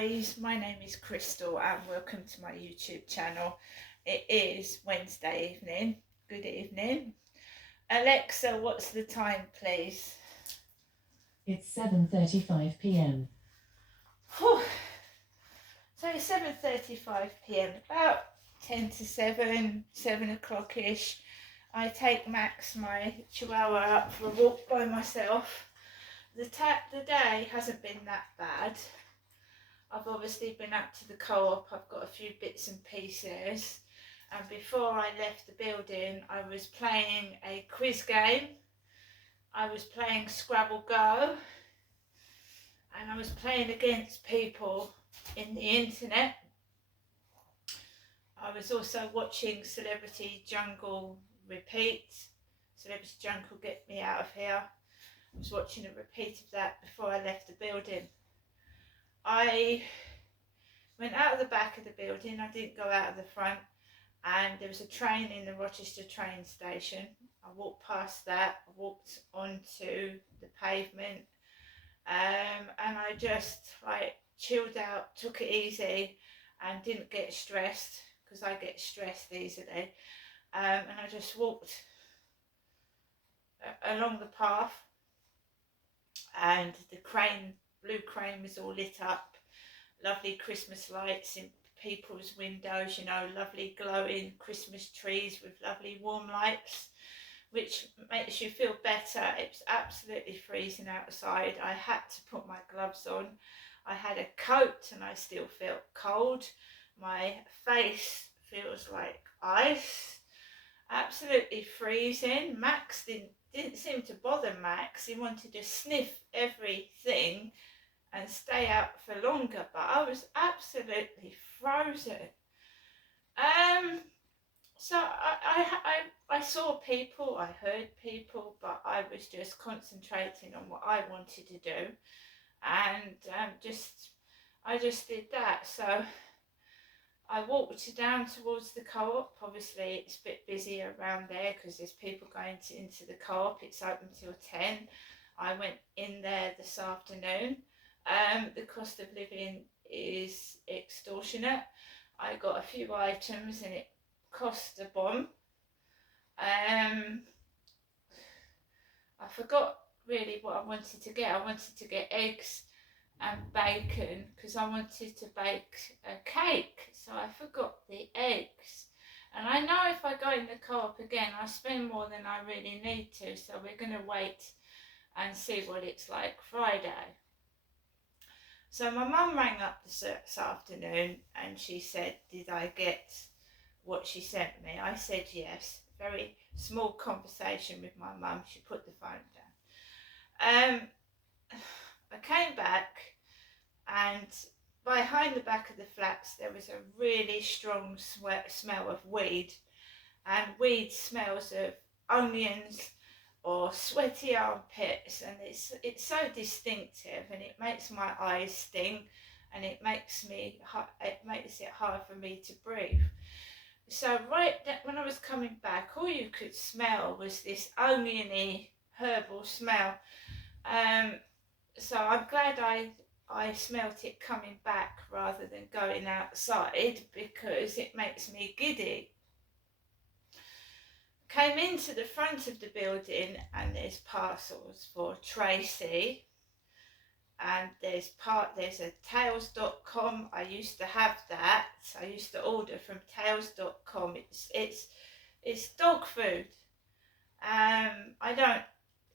guys, my name is Crystal and welcome to my YouTube channel. It is Wednesday evening. Good evening. Alexa, what's the time please? It's 7:35 p.m. Whew. So it's 7:35 p.m, about 10 to 7 o'clock-ish. I take Max, my chihuahua, up for a walk by myself. The day hasn't been that bad. I've obviously been up to the co-op, I've got a few bits and pieces, and before I left the building I was playing a quiz game, I was playing Scrabble Go, and I was playing against people in the internet. I was also watching Celebrity Jungle repeat, Celebrity Jungle Get Me Out of Here. I was watching a repeat of that before I left the building. I went out of the back of the building, I didn't go out of the front, and there was a train in the Rochester train station. I walked past that, I walked onto the pavement, and I just chilled out, took it easy and didn't get stressed, because I get stressed easily, and I just walked along the path, and the blue crane was all lit up, lovely Christmas lights in people's windows, lovely glowing Christmas trees with lovely warm lights, which makes you feel better. It was absolutely freezing outside. I had to put my gloves on. I had a coat and I still felt cold. My face feels like ice. Absolutely freezing. Max didn't seem to bother Max. He wanted to sniff everything and stay out for longer, but I was absolutely frozen. So I saw people, I heard people, but I was just concentrating on what I wanted to do, and I just did that. So I walked down towards the co-op. Obviously it's a bit busy around there because there's people going into the co-op. It's open till 10. I went in there this afternoon. The cost of living is extortionate. I got a few items and it cost a bomb. I forgot really what I wanted to get. I wanted to get eggs and bacon because I wanted to bake a cake, so I forgot the eggs. And I know if I go in the co-op again I'll spend more than I really need to, so we're going to wait and see what it's like Friday. So my mum rang up this afternoon and she said, did I get what she sent me? I said yes. Very small conversation with my mum. She put the phone down. I came back, and behind the back of the flats there was a really strong smell of weed, and weed smells of onions or sweaty armpits, and it's so distinctive and it makes my eyes sting, and it makes it hard for me to breathe. So when I was coming back, all you could smell was this oniony herbal smell. So I'm glad I smelt it coming back rather than going outside, because it makes me giddy. Came into the front of the building and there's parcels for Tracy, and there's a Tails.com. I used to have that. I used to order from Tails.com. It's dog food. I don't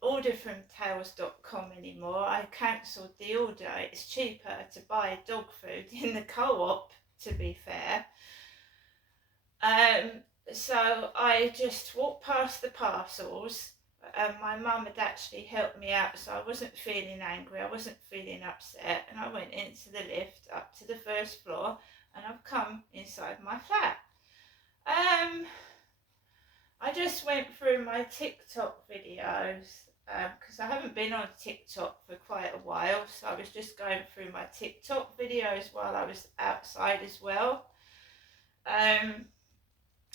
order from Tails.com anymore. I cancelled the order. It's cheaper to buy dog food in the co-op, to be fair. So I just walked past the parcels. My mum had actually helped me out, so I wasn't feeling angry, I wasn't feeling upset, and I went into the lift up to the first floor and I've come inside my flat. I just went through my TikTok videos because I haven't been on TikTok for quite a while, so I was just going through my TikTok videos while I was outside as well,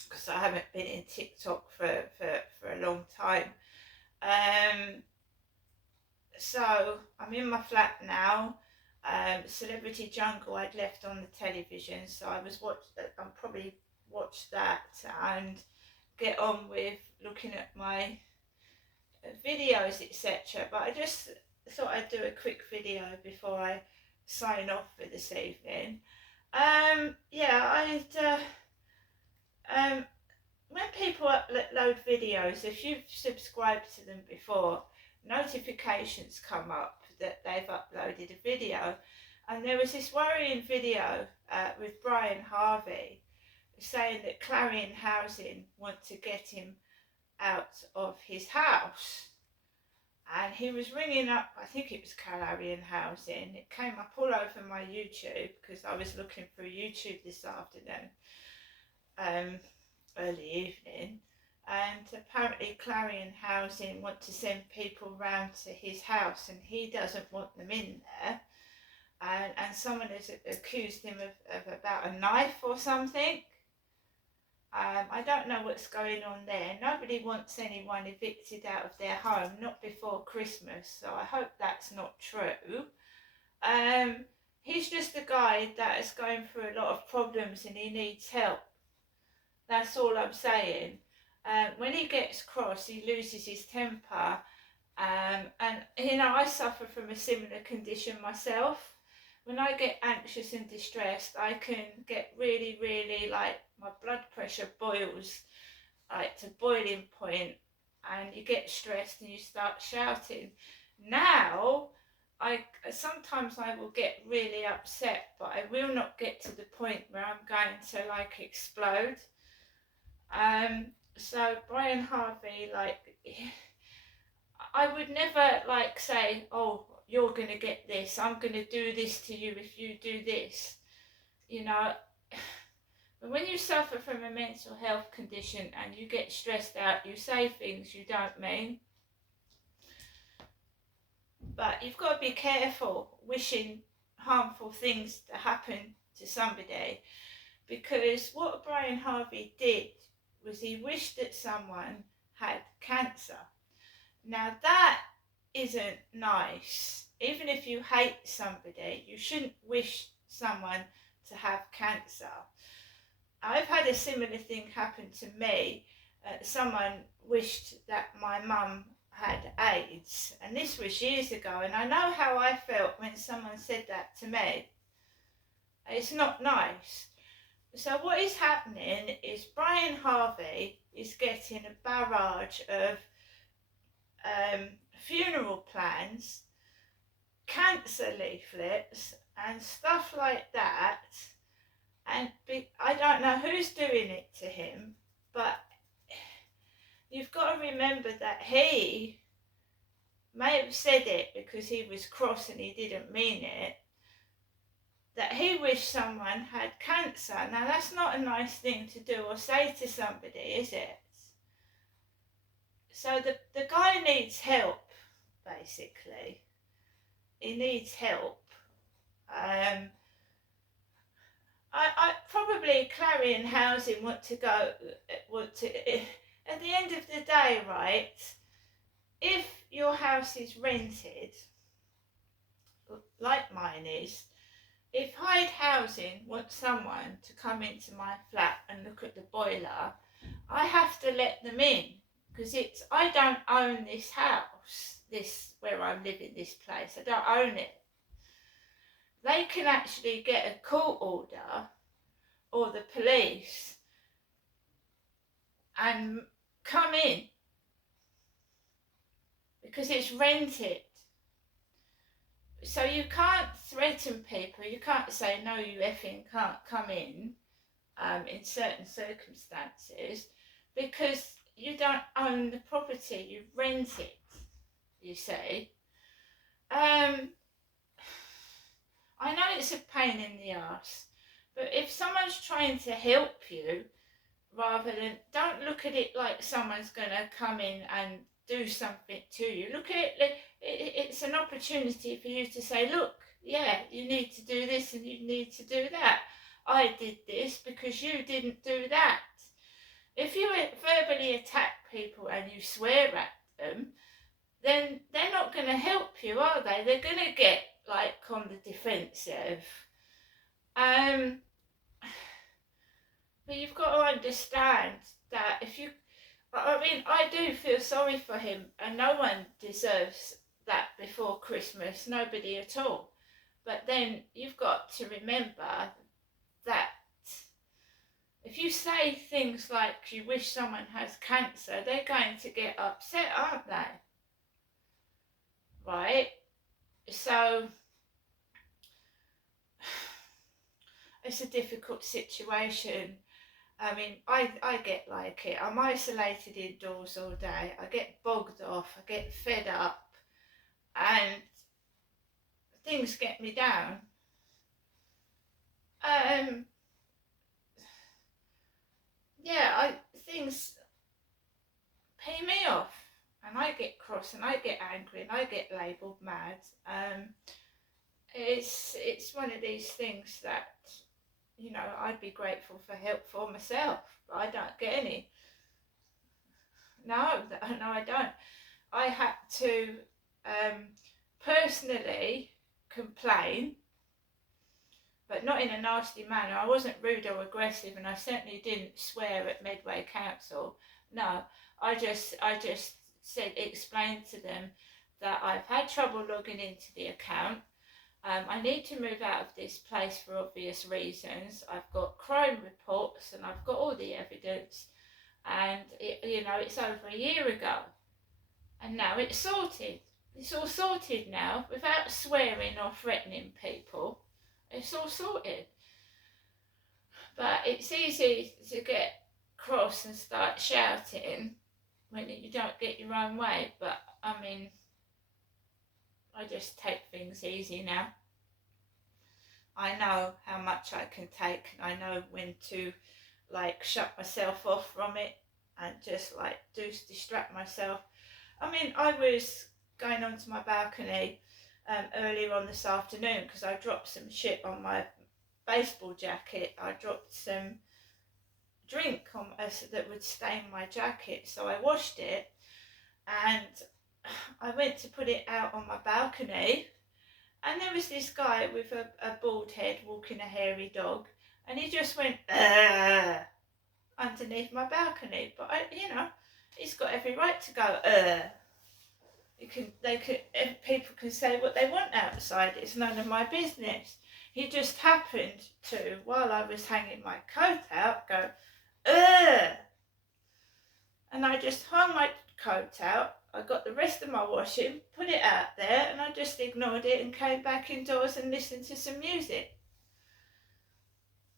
because I haven't been in TikTok for a long time. So I'm in my flat now. Celebrity Jungle I'd left on the television, so I'll probably watch that and get on with looking at my videos, etc. But I just thought I'd do a quick video before I sign off for this evening. When people upload videos, if you've subscribed to them before, notifications come up that they've uploaded a video. And there was this worrying video with Brian Harvey saying that Clarion Housing want to get him out of his house. And he was ringing up, I think it was Clarion Housing. It came up all over my YouTube because I was looking through YouTube this afternoon, early evening. And apparently Clarion Housing want to send people round to his house and he doesn't want them in there. And someone has accused him of about a knife or something. I don't know what's going on there. Nobody wants anyone evicted out of their home, not before Christmas, so I hope that's not true. He's just a guy that is going through a lot of problems and he needs help. That's all I'm saying. When he gets cross, he loses his temper. And, you know, I suffer from a similar condition myself. When I get anxious and distressed, I can get really, really, like, my blood pressure boils, like, to boiling point, and you get stressed and you start shouting. Now, sometimes I will get really upset, but I will not get to the point where I'm going to, like, explode. So Brian Harvey, like, I would never, like, say, oh, you're going to get this, I'm going to do this to you if you do this, you know. But when you suffer from a mental health condition and you get stressed out, you say things you don't mean. But you've got to be careful wishing harmful things to happen to somebody, because what Brian Harvey did was he wished that someone had cancer. Now that isn't nice. Even if you hate somebody, you shouldn't wish someone to have cancer. I've had a similar thing happen to me. Someone wished that my mum had AIDS, and this was years ago, and I know how I felt when someone said that to me. It's not nice. So what is happening is Brian Harvey is getting a barrage of funeral plans, cancer leaflets and stuff like that, and I don't know who's doing it to him, but you've got to remember that he may have said it because he was cross and he didn't mean it, that he wished someone had cancer. Now that's not a nice thing to do or say to somebody, is it? So the guy needs help, basically. He needs help. I probably Clarion Housing want to, at the end of the day, right, if your house is rented, like mine is, if Hyde Housing wants someone to come into my flat and look at the boiler, I have to let them in, because I don't own this house, where I'm living, this place. I don't own it. They can actually get a court order or the police and come in because it's rented. So you can't threaten people. You can't say, no, you effing can't come in certain circumstances, because you don't own the property, you rent it, you see. I know it's a pain in the arse, but if someone's trying to help you, don't look at it like someone's going to come in and do something to you. Look at it like it's an opportunity for you to say, look, yeah, you need to do this and you need to do that. I did this because you didn't do that. If you verbally attack people and you swear at them, then they're not going to help you, are they? They're going to get like on the defensive. But you've got to understand that if you, I mean, I do feel sorry for him, and no one deserves that before Christmas, nobody at all. But then you've got to remember that if you say things like you wish someone has cancer, they're going to get upset, aren't they? Right? So it's a difficult situation. I mean, I get like it. I'm isolated indoors all day. I get bogged off. I get fed up. And things get me down. Things pay me off. And I get cross and I get angry and I get labelled mad. It's one of these things that, you know, I'd be grateful for help for myself, but I don't get any. No, I don't. I had to personally complain, but not in a nasty manner. I wasn't rude or aggressive, and I certainly didn't swear at Medway Council. No, I just explained to them that I've had trouble logging into the account. I need to move out of this place for obvious reasons. I've got crime reports and I've got all the evidence, and it's over a year ago, and now it's sorted. It's all sorted now without swearing or threatening people. It's all sorted. But it's easy to get cross and start shouting when you don't get your own way. But I mean, I just take things easy now. I know how much I can take. I know when to shut myself off from it and just distract myself. I mean, I was going onto my balcony earlier on this afternoon because I dropped some shit on my baseball jacket. I dropped some drink on that would stain my jacket, so I washed it, and I went to put it out on my balcony, and there was this guy with a bald head walking a hairy dog, and he just went underneath my balcony. But he's got every right to go people can say what they want outside. It's none of my business. He just happened to, while I was hanging my coat out, go and I just hung my coat out. I got the rest of my washing, put it out there, and I just ignored it and came back indoors and listened to some music.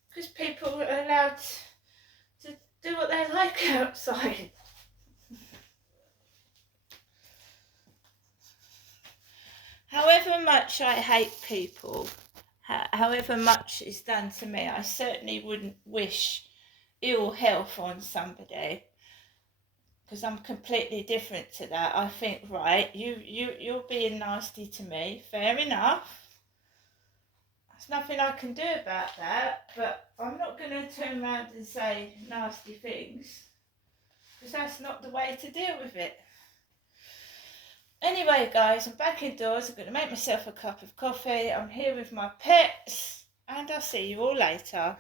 Because people are allowed to do what they like outside. However much I hate people, however much is done to me, I certainly wouldn't wish ill health on somebody, because I'm completely different to that. I think, right, you're being nasty to me, fair enough. There's nothing I can do about that, but I'm not going to turn around and say nasty things, because that's not the way to deal with it. Anyway, guys, I'm back indoors. I'm going to make myself a cup of coffee. I'm here with my pets, and I'll see you all later.